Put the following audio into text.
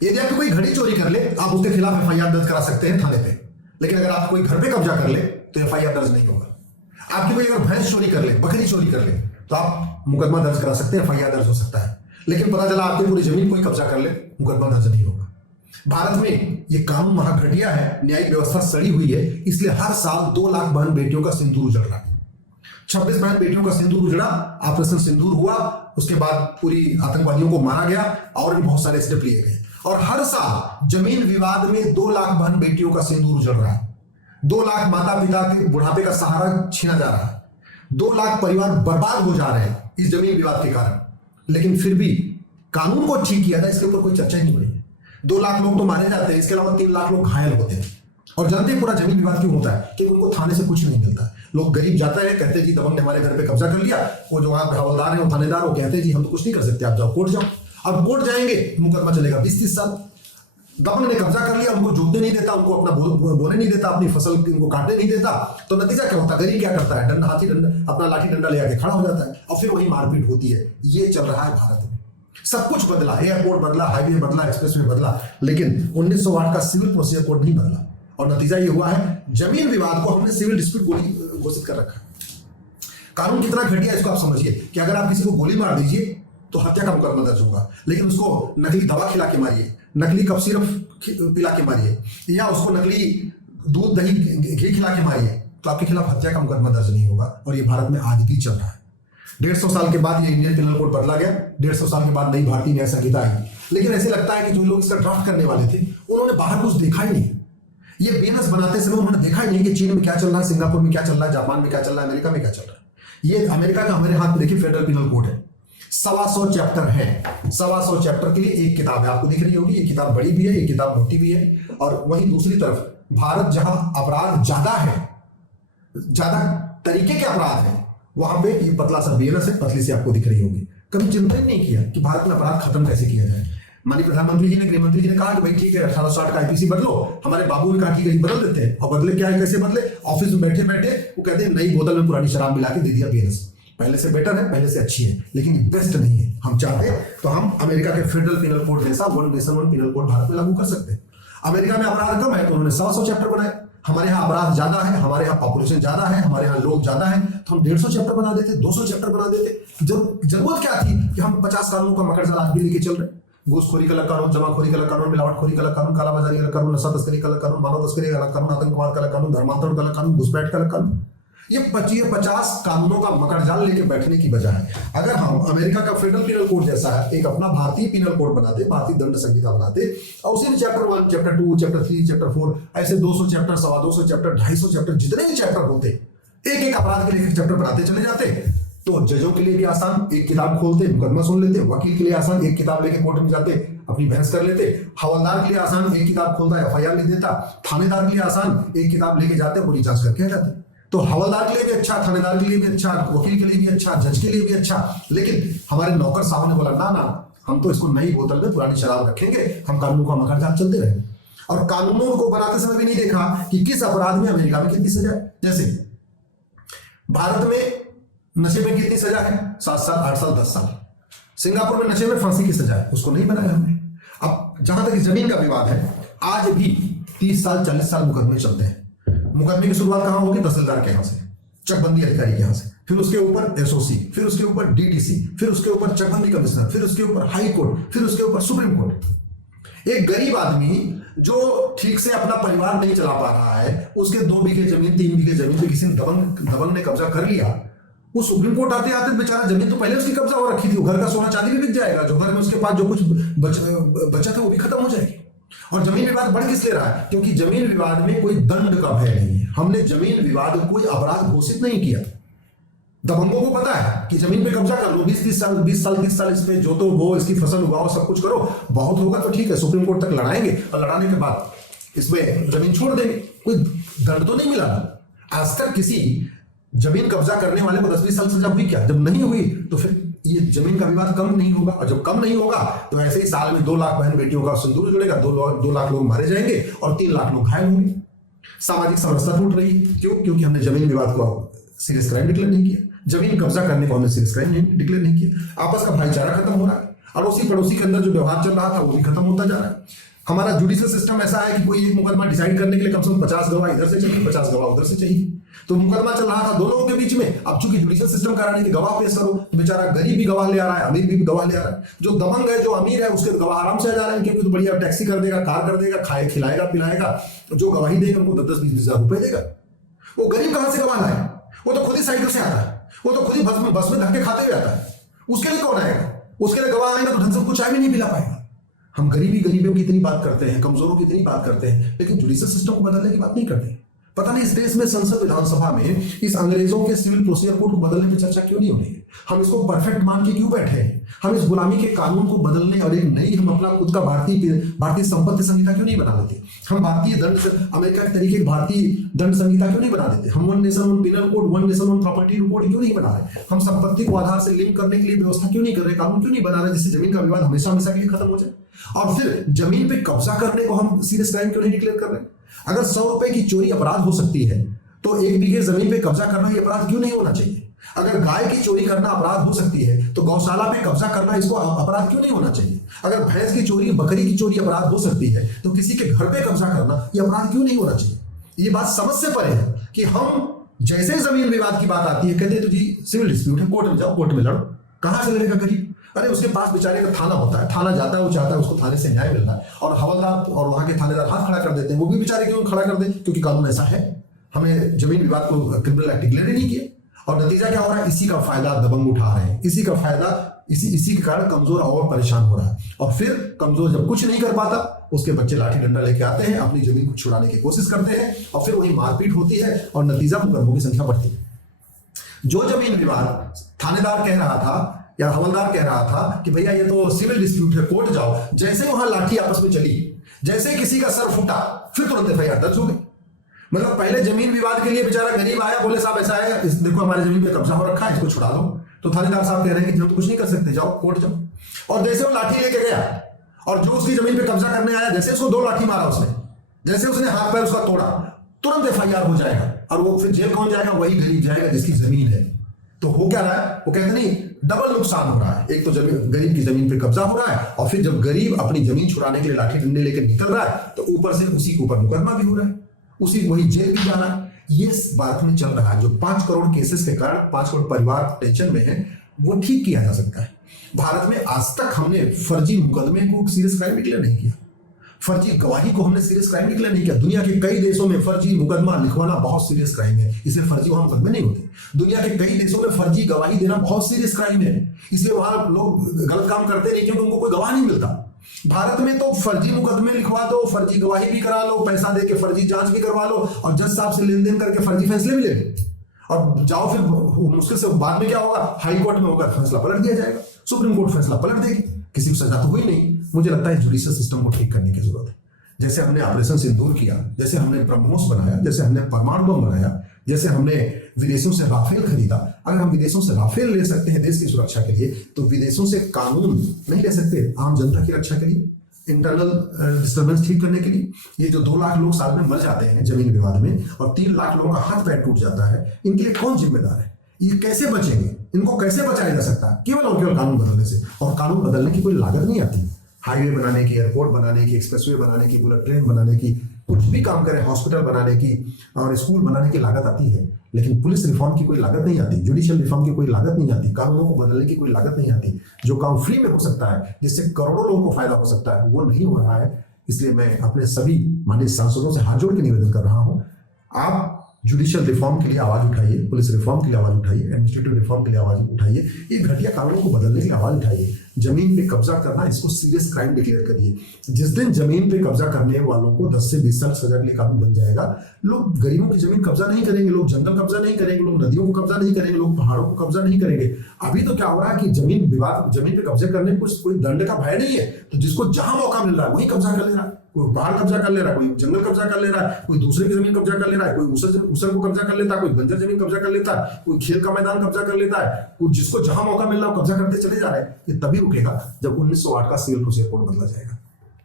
यदि आपकी कोई घड़ी चोरी कर ले, आप उसके खिलाफ एफआईआर दर्ज करा सकते हैं थाने पे, लेकिन अगर आप कोई घर पे कब्जा कर ले तो एफआईआर दर्ज नहीं होगा। आपकी कोई अगर भैंस चोरी कर ले, बकरी चोरी कर ले, तो आप मुकदमा दर्ज करा सकते हैं, एफआईआर दर्ज हो सकता है। लेकिन पता चला आपकी पूरी जमीन कोई कब्जा कर ले, मुकदमा दर्ज नहीं होगा। भारत में ये कानून महाघटिया है, न्यायिक व्यवस्था सड़ी हुई है, इसलिए हर साल 2 लाख बहन बेटियों का सिंदूर उजड़ रहा है। 26 बहन बेटियों का सिंदूर उजड़ा, ऑपरेशन सिंदूर हुआ, उसके बाद पूरी आतंकवादियों को मारा गया और भी बहुत सारे स्टेप लिए गए। और हर साल जमीन विवाद में 2 लाख बहन बेटियों का सिंदूर उजड़ रहा है। 2 लाख माता पिता के बुढ़ापे का सहारा छीना जा रहा है। 2 लाख परिवार बर्बाद हो जा रहे हैं इस जमीन विवाद के कारण। लेकिन फिर भी कानून को ठीक किया था, इसके ऊपर कोई चर्चा ही नहीं हुई। 2 लाख लोग तो मारे जाते हैं, इसके अलावा 3 लाख लोग घायल होते हैं। और जानते हैं पूरा जमीन विवाद क्यों होता है? कि उनको थाने से कुछ नहीं मिलता। लोग गरीब जाता है, कहते हैं जी दबंग ने हमारे घर पे कब्जा कर लिया। वो जो वहां हवलदार है, वो थानेदार, वो कहते हैं जी हम तो कुछ नहीं कर सकते, आप जाओ कोर्ट जाओ। अब कोर्ट जाएंगे, मुकदमा चलेगा 20-30 साल। दबंग ने कब्जा कर लिया, उनको जोतने नहीं देता, उनको अपना बोने नहीं देता, अपनी फसल उनको काटने नहीं देता, तो नतीजा क्या होता है? गरीब क्या करता है? हाथी डंडा, अपना लाठी डंडा ले आके खड़ा हो जाता है और फिर वही मारपीट होती है। ये चल रहा है भारत में। सब कुछ बदला, एयरपोर्ट बदला, हाईवे बदला, एक्सप्रेसवे बदला, लेकिन 1908 का सिविल प्रोसीजर कोड नहीं बदला। और नतीजा ये हुआ है, जमीन विवाद को हमने सिविल डिस्प्यूट घोषित कर रखा है। कानून कितना घटिया है इसको आप समझिए कि अगर आप किसी को गोली मार दीजिए तो हत्या का मुकदमा दर्ज होगा, लेकिन उसको नकली दवा खिला के मारिए, नकली कफ सिरप पिला के मारिए, या उसको नकली दूध दही घी खिला के मारिए, तो आपके खिलाफ हत्या का मुकदमा दर्ज नहीं होगा। और ये भारत में आज भी चल रहा है। 150 साल के बाद ये इंडियन पिनल कोड बदला गया, 150 साल के बाद नई भारतीय न्याय संहिता आई। लेकिन ऐसे लगता है कि जो लोग इसका ड्राफ्ट करने वाले थे उन्होंने बाहर कुछ देखा ही नहीं। ये बीनस बनाते समय उन्होंने देखा ही नहीं कि चीन में क्या चल रहा है, सिंगापुर में क्या चल रहा है, जापान में क्या चल रहा है, अमेरिका में क्या चल रहा है। ये अमेरिका का हमारे हाथ में देखिए फेडरल पिनल कोड है, 125 चैप्टर है। 125 चैप्टर के लिए एक किताब है, आपको दिख रही होगी। ये किताब बड़ी भी है, ये किताब मोटी भी है। और वहीं दूसरी तरफ भारत जहां अपराध ज्यादा है, ज्यादा तरीके के अपराध है, वहां पे ये पतला सा बीएनएस है, पतली सी आपको दिख रही होगी। कभी चिंतन नहीं किया कि भारत में अपराध खत्म कैसे किया जाए। माननीय प्रधानमंत्री जी ने, गृह मंत्री जी ने कहा कि भाई ठीक है 1860 का आईपीसी बदलो। हमारे बाबू ने कहा कि कहीं बदल देते हैं, और बदले क्या है, कैसे बदले? ऑफिस में बैठे बैठे वो कहते हैं नई बोतल में पुरानी शराब मिला के दे दिया बीएनएस। पहले से बेटर है, पहले से अच्छी है, लेकिन बेस्ट नहीं है। हम चाहते तो हम अमेरिका के फेडरल पिनल कोड जैसा 1 नेशन 1 पिनल कोड भारत में लागू कर सकते हैं। अमेरिका में अपराध कम है तो उन्होंने 100 चैप्टर बनाए। हमारे यहाँ अपराध ज्यादा है, हमारे यहाँ पॉपुलेशन ज्यादा है, हमारे यहाँ लोग ज्यादा है, तो हम 150 चैप्टर बना देते, 200 चैप्टर बना देते। जरूरत क्या थी कि हम 50 कानूनों का मकड़जाल आज भी लेके चल रहे? घूसखोरी का अलग कानून, जमाखोरी का अलग कानून, मिलावटखोरी का अलग कानून, कालाबाजारी का अलग कानून, नशा तस्करी का अलग कानून, मानव तस्करी का अलग कानून, आतंकवाद का अलग कानून, धर्मांतरण का अलग कानून, घुसपैठ का अलग कानून। ये 50 कानूनों का मकड़जाल लेके बैठने की बजाय अगर हम अमेरिका का फेडरल पिनल कोड जैसा है एक अपना भारतीय पिनल कोड बनाते, भारतीय दंड संहिता बनाते, और उसी में चैप्टर 1, चैप्टर 2, चैप्टर 3, चैप्टर 4, ऐसे 200 चैप्टर, 250 चैप्टर, 250 चैप्टर, जितने भी चैप्टर होते, एक एक अपराध के लिए एक चैप्टर बनाते चले जाते, तो जजों के लिए भी आसान, एक किताब खोलते, मुकदमा सुन लेते, वकील के लिए आसान, एक किताब लेके कोर्ट में जाते, अपनी बहस कर लेते, हवलदार के लिए आसान, एक किताब खोलता, एफआईआर लिख देता, थानेदार के लिए आसान, एक किताब लेके जाते, पूरी जांच करके आ जाते। तो हवलदार के लिए भी अच्छा, थानेदार के लिए भी अच्छा, वकील के लिए भी अच्छा, जज के लिए भी अच्छा। लेकिन हमारे नौकर साहब ने बोला ना ना, हम तो इसको नई बोतल में पुरानी शराब रखेंगे, हम कानूनों का मकड़जाल चलते रहेंगे। और कानूनों को बनाते समय भी नहीं देखा कि किस अपराध में अमेरिका में कितनी सजा है। जैसे भारत में नशे में कितनी सजा है? 7 साल, 8 साल, 10 साल। सिंगापुर में नशे में फांसी की सजा है, उसको नहीं बनाया हमने। अब जहां तक जमीन का विवाद है, आज भी 30 साल 40 साल मुकदमे चलते हैं। मुकदमे की शुरुआत कहां होगी? तहसीलदार के यहां से, चकबंदी अधिकारी के यहां से, फिर उसके ऊपर एसओसी, फिर उसके ऊपर डीटीसी, फिर उसके ऊपर चकबंदी कमिश्नर, फिर उसके ऊपर हाई कोर्ट, फिर उसके ऊपर सुप्रीम कोर्ट। एक गरीब आदमी जो ठीक से अपना परिवार नहीं चला पा रहा है, उसके 2 बीघे जमीन, 3 बीघे जमीन पे किसी ने दबंग ने कब्जा कर लिया, वो सुप्रीम कोर्ट आते आते बेचारा जमीन तो पहले उसकी कब्जा हो रखी थी, घर का सोना चांदी भी बिक जाएगा, जो घर में उसके पास जो कुछ बचत है वो भी खत्म हो जाएगी। और जमीन विवाद बढ़ किस ले रहा है? क्योंकि जमीन विवाद में कोई दंड का भय नहीं है। हमने जमीन विवाद को कोई अपराध घोषित नहीं किया। दबंगों को पता है कि जमीन पे कब्जा कर लो, 20 साल 30 साल इस पे जोतो वो, इसकी फसल उगाओ, सब कुछ करो, बहुत होगा तो ठीक है, सुप्रीम कोर्ट तक लड़ाएंगे, और लड़ाने के बाद इसमें जमीन छोड़ देंगे। कोई दंड तो नहीं मिला। आज तक किसी जमीन कब्जा करने वाले को 10-20 साल सजा हुई क्या? जब नहीं हुई तो फिर ये जमीन का विवाद कम नहीं होगा, और जब कम नहीं होगा तो ऐसे ही साल में 2 लाख बहन बेटियों का सिंदूर जुड़ेगा, 2 लाख लोग मारे जाएंगे और 3 लाख लोग घायल होंगे। सामाजिक समरसता टूट रही है। क्यों? क्योंकि हमने जमीन विवाद को सीरियस क्राइम डिक्लेयर नहीं किया, जमीन कब्जा करने को हमने सीरियस क्राइम डिक्लेयर नहीं किया। आपस का भाईचारा खत्म हो रहा है। अड़ोसी पड़ोसी के अंदर जो व्यवहार चल रहा था वो भी खत्म होता जा रहा है। हमारा जुडिशियल सिस्टम ऐसा है कि कोई एक मुकदमा डिसाइड करने के लिए कम से कम 50 गवाह इधर से चाहिए, 50 गवाह उधर से चाहिए। तो मुकदमा चल रहा था दो लोगों के बीच में। अब चूंकि जुडिशियल सिस्टम कह रहा है कि गवाह पेश करो, तो बेचारा गरीब भी गवाह ले आ रहा है, अमीर भी गवाह ले आ रहा है। जो दबंग है, जो अमीर है, उसके गवाह आराम से आ जा रहे हैं, क्योंकि तो बढ़िया टैक्सी कर देगा, कार कर देगा, खाए खिलाएगा पिलाएगा, जो गवाही देगा उनको 10-20 हजार रुपए देगा। वो गरीब कहां से गवाह लाए? वो तो खुद ही साइकिल से आता है, वो तो खुद ही बस में धक्के खाते हुए आता है। उसके लिए कौन आएगा? उसके लिए गवाह आएंगे तो ढंग से कुछ चाय भी नहीं पिला पाएगा। हम गरीबों की इतनी बात करते हैं, कमजोरों की इतनी बात करते हैं, लेकिन जुडिशियल सिस्टम को बदलने की बात नहीं करते। पता नहीं इस देश में संसद विधानसभा में इस अंग्रेजों के सिविल प्रोसीजर कोड को बदलने की चर्चा क्यों नहीं हो रही है? हम इसको परफेक्ट मान के क्यों बैठे हैं? हम इस गुलामी के कानून को बदलने और एक नई हम अपना खुद का भारतीय संपत्ति संहिता क्यों नहीं बना लेते? हम भारतीय दंड अमेरिका के तरीके भारतीय दंड संहिता क्यों नहीं बना देते? हम one nation one penal code, one nation one property code क्यों नहीं बना रहे? हम संपत्ति को आधार से लिंक करने के लिए व्यवस्था क्यों नहीं कर रहे? कानून क्यों नहीं बना रहे जिससे जमीन का विवाद हमेशा हमेशा के लिए खत्म हो जाए? और फिर जमीन पे कब्जा करने को हम सीरियस क्राइम क्यों नहीं डिक्लेयर कर रहे? अगर 100 रुपए की चोरी अपराध हो सकती है तो 1 बीघे जमीन पे कब्जा करना ये अपराध क्यों नहीं होना चाहिए? अगर गाय की चोरी करना अपराध हो सकती है तो गौशाला पे कब्जा करना इसको अपराध क्यों नहीं होना चाहिए? अगर भैंस की चोरी, बकरी की चोरी अपराध हो सकती है तो किसी के घर पे कब्जा करना ये अपराध क्यों नहीं होना चाहिए? ये बात समझ से परे है कि हम जैसे जमीन विवाद की बात आती है कहते हैं तो जी सिविल डिस्प्यूट है, कोर्ट में जाओ, कोर्ट में लड़ो। कहां से लड़ेगा गरीब? अरे उसके पास बेचारे का थाना होता है, थाना जाता है, वो चाहता है उसको थाने से न्याय मिल रहा है, और हवलदार और वहां के थानेदार हाथ खड़ा कर देते हैं। वो भी बेचारे क्यों खड़ा कर दे? क्योंकि कानून ऐसा है। हमें जमीन विवाद को क्रिमिनल एक्ट डिक्लेयर नहीं किए, और नतीजा क्या हो रहा है? इसी का फायदा दबंग उठा रहे हैं, इसी का फायदा इसी के कारण कमजोर और परेशान हो रहा है। और फिर कमजोर जब कुछ नहीं कर पाता, उसके बच्चे लाठी डंडा लेके आते हैं, अपनी जमीन को छुड़ाने की कोशिश करते हैं, और फिर वही मारपीट होती है और नतीजा मुकदमों की संख्या बढ़ती है। जो जमीन विवाद थानेदार कह रहा था या हवलदार कह रहा था कि भैया ये तो सिविल डिस्प्यूट है, कोर्ट जाओ, जैसे वहां लाठी आपस में चली, जैसे किसी का सर फूटा, फिर तुरंत एफआईआर दर्ज हो गई। मतलब पहले जमीन विवाद के लिए बेचारा गरीब आया, बोले साहब ऐसा है, देखो हमारी जमीन पे कब्जा हो रखा है, इसको छुड़ा दो। तो थानेदार साहब कह रहे हैं कि हम तो कुछ नहीं कर सकते, जाओ कोर्ट जाओ। और जैसे वो लाठी लेके गया और जो उसकी जमीन पे कब्जा करने आया, जैसे उसको 2 लाठी मारा उसने, जैसे उसने हाथ पैर उसका तोड़ा, तुरंत एफआईआर हो जाएगा। और वो फिर जेल कौन जाएगा? वही गरीब जाएगा जिसकी जमीन है। तो हो क्या रहा है? वो कहते नहीं, डबल नुकसान हो रहा है। एक तो जमीन, गरीब की जमीन पे कब्जा हो रहा है, और फिर जब गरीब अपनी जमीन छुड़ाने के लिए लाठी डंडे लेकर निकल रहा है तो ऊपर से उसी के ऊपर मुकदमा भी हो रहा है, उसी वही जेल भी जा रहा है। ये भारत में चल रहा है। जो 5 करोड़ केसेस के कारण 5 करोड़ परिवार टेंशन में है, वो ठीक किया जा सकता है। भारत में आज तक हमने फर्जी मुकदमे को सीरियस क्राइम डिक्लेयर नहीं किया, फर्जी गवाही को हमने सीरियस क्राइम डिक्लेयर नहीं किया। दुनिया के कई देशों में फर्जी मुकदमा लिखवाना बहुत सीरियस क्राइम है, इसलिए फर्जी वहां मुकदमे नहीं होते। दुनिया के कई देशों में फर्जी गवाही देना बहुत सीरियस क्राइम है, इसलिए वहां लोग गलत काम करते नहीं, क्योंकि उनको कोई गवाह नहीं मिलता। भारत में तो फर्जी मुकदमे लिखवा दो, फर्जी गवाही भी करा लो, पैसा दे के फर्जी जांच भी करवा लो, और जज साहब से लेन देन करके फर्जी फैसले भी ले लो, और जाओ फिर मुश्किल से बाद में क्या होगा? हाई कोर्ट में होगा, फैसला पलट दिया जाएगा, सुप्रीम कोर्ट फैसला पलट देगी, किसी को सजा तो हुई नहीं। मुझे लगता है जुडिशियल सिस्टम को ठीक करने की जरूरत है। जैसे हमने ऑपरेशन सिंदूर किया, जैसे हमने ब्रह्मोस बनाया, जैसे हमने परमाणु बम बनाया, जैसे हमने विदेशों से राफेल खरीदा। अगर हम विदेशों से राफेल ले सकते हैं देश की सुरक्षा के लिए, तो विदेशों से कानून नहीं ले सकते आम जनता की रक्षा के लिए, इंटरनल डिस्टर्बेंस ठीक करने के लिए? ये जो 2 लाख लोग साल में मर जाते हैं जमीन विवाद में, और 3 लाख लोगों का हाथ पैर टूट जाता है, इनके लिए कौन जिम्मेदार है? ये कैसे बचेंगे? इनको कैसे बचाया जा सकता है? केवल और केवल कानून बदलने से। और कानून बदलने की कोई लागत नहीं आती। हाईवे बनाने की, एयरपोर्ट बनाने की, एक्सप्रेसवे बनाने की, बुलेट ट्रेन बनाने की, कुछ भी काम करें, हॉस्पिटल बनाने की और स्कूल बनाने की लागत आती है, लेकिन पुलिस रिफॉर्म की कोई लागत नहीं आती, जुडिशियल रिफॉर्म की कोई लागत नहीं आती, कानूनों को बदलने की कोई लागत नहीं आती। जो काम फ्री में हो सकता है, जिससे करोड़ों लोगों को फायदा हो सकता है, वो नहीं हो रहा है। इसलिए मैं अपने सभी माननीय सांसदों से हाथ जोड़ के निवेदन कर रहा हूं, आप जुडिशियल रिफॉर्म के लिए आवाज उठाइए, पुलिस रिफॉर्म के लिए आवाज उठाइए, एडमिनिस्ट्रेटिव रिफॉर्म के लिए आवाज उठाइए, ये घटिया कानूनों को बदलने के लिए आवाज उठाइए। जमीन पे कब्जा करना, इसको सीरियस क्राइम डिक्लेयर करिए। जिस दिन जमीन पे कब्जा करने वालों को 10 से 20 साल सजा के लिए कानून बन जाएगा, लोग गरीबों की जमीन कब्जा नहीं करेंगे, लोग जंगल कब्जा नहीं करेंगे, लोग नदियों को कब्जा नहीं करेंगे, लोग पहाड़ों को कब्जा नहीं करेंगे। अभी तो क्या हो रहा है कि जमीन पे कब्जे करने में कोई दंड का भय नहीं है, तो जिसको जहां मौका मिल रहा है वही कब्जा कर ले रहा है। कोई पहाड़ कब्जा कर ले रहा है, कोई जंगल कब्जा कर ले रहा है, कोई दूसरे की जमीन कब्जा कर ले रहा है, कोई उसर को कब्जा कर लेता है, कोई बंजर जमीन कब्जा कर लेता है, कोई खेल का मैदान कब्जा कर लेता है, कोई जिसको जहां मौका मिल रहा है कब्जा करते चले जा रहे हैं। ये तभी रुकेगा जब 1908 का सिविल प्रोसीजर कोड बदला जाएगा।